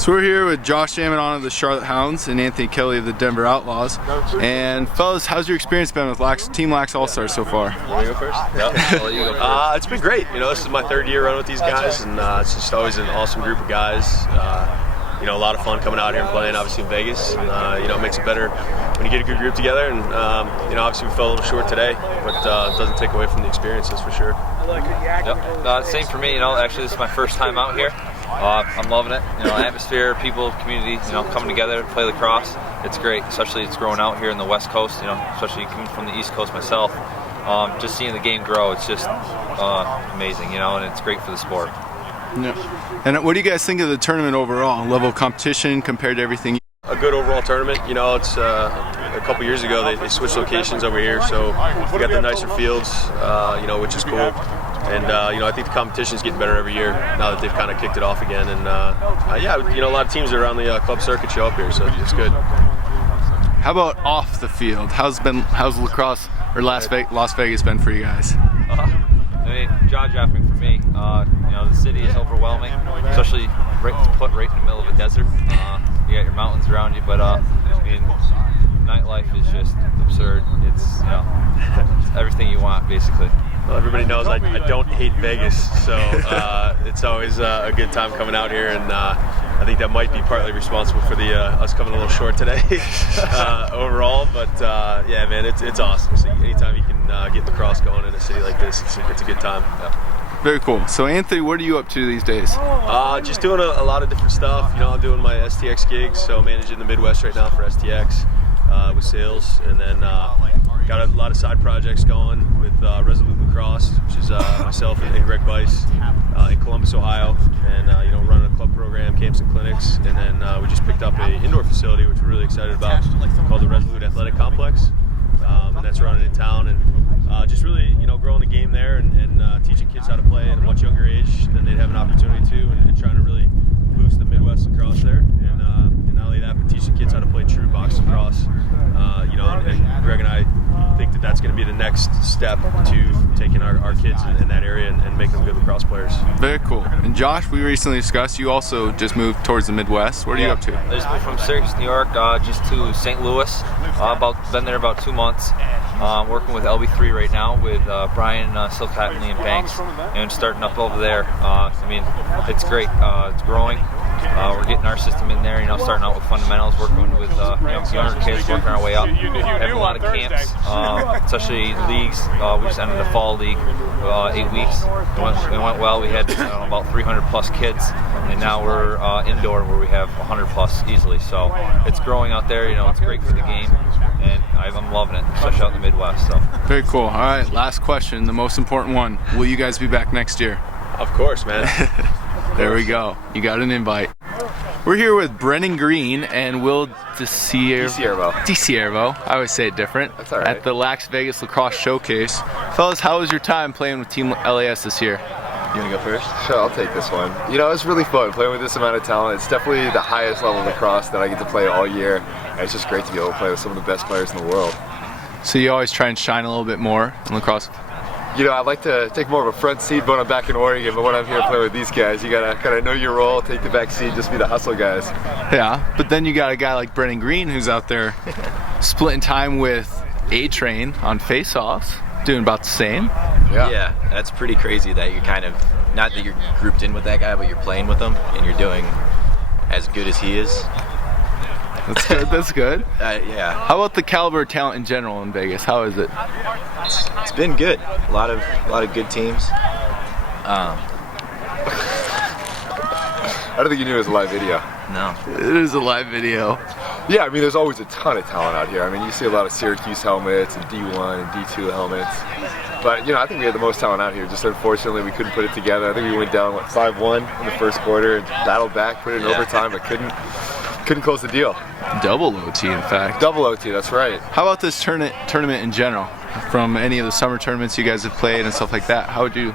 So we're here with Josh Amadon of the Charlotte Hounds and Anthony Kelly of the Denver Outlaws. And fellas, how's your experience been with Team Lax All-Stars so far? You want to go first? Yeah, I'll let you go first. It's been great. You know, this is my third year running with these guys, and it's just always an awesome group of guys. You know, a lot of fun coming out here and playing, obviously, in Vegas. And, you know, it makes it better when you get a good group together. And, you know, obviously we fell a little short today, but it doesn't take away from the experience, that's for sure. Yep. Same for me. You know, actually, this is my first time out here. I'm loving it. You know, atmosphere, people, community, you know, coming together to play lacrosse. It's great, especially it's growing out here in the West Coast, you know, especially coming from the East Coast myself. Just seeing the game grow, it's just amazing, you know, and it's great for the sport. Yeah. And what do you guys think of the tournament overall? Level of competition compared to everything? A good overall tournament. You know, it's a couple years ago they switched locations over here, so we got the nicer fields, you know, which is cool. And you know, I think the competition is getting better every year now that they've kind of kicked it off again. And yeah, you know, a lot of teams around the club circuit show up here, so it's good. How about off the field? How's lacrosse or Las Vegas been for you guys? I mean, jaw-dropping for me. You know, the city is overwhelming, especially put right in the middle of a desert. You got your mountains around you, but I mean, nightlife is just absurd. It's, you know, it's everything you want, basically. Well, everybody knows I don't hate Vegas, so it's always a good time coming out here, and I think that might be partly responsible for us coming a little short today overall. But yeah, man, it's awesome. So anytime you can get lacrosse going in a city like this, it's a good time. Yeah. Very cool. So Anthony, what are you up to these days? Just doing a lot of different stuff. You know, I'm doing my STX gigs, so managing the Midwest right now for STX with sales, and then got a lot of side projects going with Resolute Lacrosse, which is myself and Greg Weiss in Columbus, Ohio, and you know, running a club program, camps and clinics, and then we just picked up an indoor facility, which we're really excited about, called the Resolute Athletic Complex, and that's running in town, and just really, you know, growing the game there and teaching kids how to play at a much younger age than they'd have an opportunity to, and trying to really boost the Midwest lacrosse there, and not only that, but teaching kids how to play true box lacrosse. You know, and Greg and I think that that's going to be the next step to taking our kids in that area and making them good lacrosse players. Very cool. And Josh, we recently discussed you also just moved towards the Midwest. What are you up to? I just moved from Syracuse, New York, just to St. Louis. Been there about 2 months. Working with LB3 right now with Brian Silcat and Liam Banks, and starting up over there. I mean, it's great. It's growing. We're getting our system in there, you know, starting out with fundamentals, working with you know, younger kids, working our way up. Having a lot of camps, especially leagues. We just ended the fall league 8 weeks. It went well. We had about 300 plus kids, and now we're indoor where we have 100 plus easily. So it's growing out there. You know, it's great for the game, and I'm loving it, especially out in the Midwest. So very cool. All right, last question, the most important one. Will you guys be back next year? Of course, man. There we go. You got an invite. We're here with Brennan Green and Will DiCiervo. I always say it different. That's all right. At the Las Vegas Lacrosse Showcase. Fellas, how was your time playing with Team LAS this year? You want to go first? Sure, I'll take this one. You know, it's really fun playing with this amount of talent. It's definitely the highest level of lacrosse that I get to play all year. And it's just great to be able to play with some of the best players in the world. So you always try and shine a little bit more in lacrosse? You know, I like to take more of a front seat when I'm back in Oregon, but when I'm here playing with these guys, you gotta kind of know your role, take the back seat, just be the hustle guys. Yeah, but then you got a guy like Brennan Green who's out there splitting time with A-Train on face-offs, doing about the same. Yeah, that's pretty crazy that you're kind of, not that you're grouped in with that guy, but you're playing with him and you're doing as good as he is. That's good. That's good. Yeah. How about the caliber of talent in general in Vegas? How is it? It's been good. A lot of good teams. I don't think you knew it was a live video. No. It is a live video. Yeah, I mean, there's always a ton of talent out here. I mean, you see a lot of Syracuse helmets and D1 and D2 helmets. But, you know, I think we had the most talent out here. Just unfortunately, we couldn't put it together. I think we went down, 5-1 in the first quarter and battled back, put it in overtime, but couldn't close the deal. Double OT, in fact. Double OT, that's right. How about this tournament in general? From any of the summer tournaments you guys have played and stuff like that, how would you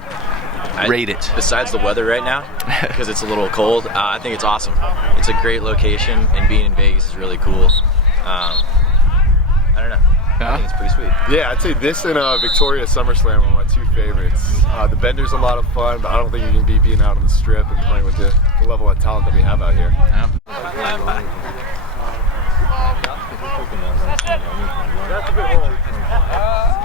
rate it? Besides the weather right now, because it's a little cold, I think it's awesome. It's a great location, and being in Vegas is really cool. I don't know. I think it's pretty sweet. Yeah, I'd say this and Victoria SummerSlam are my two favorites. The Bender's a lot of fun, but I don't think you can be being out on the strip and playing with the level of talent that we have out here. Yeah. That's a good hole.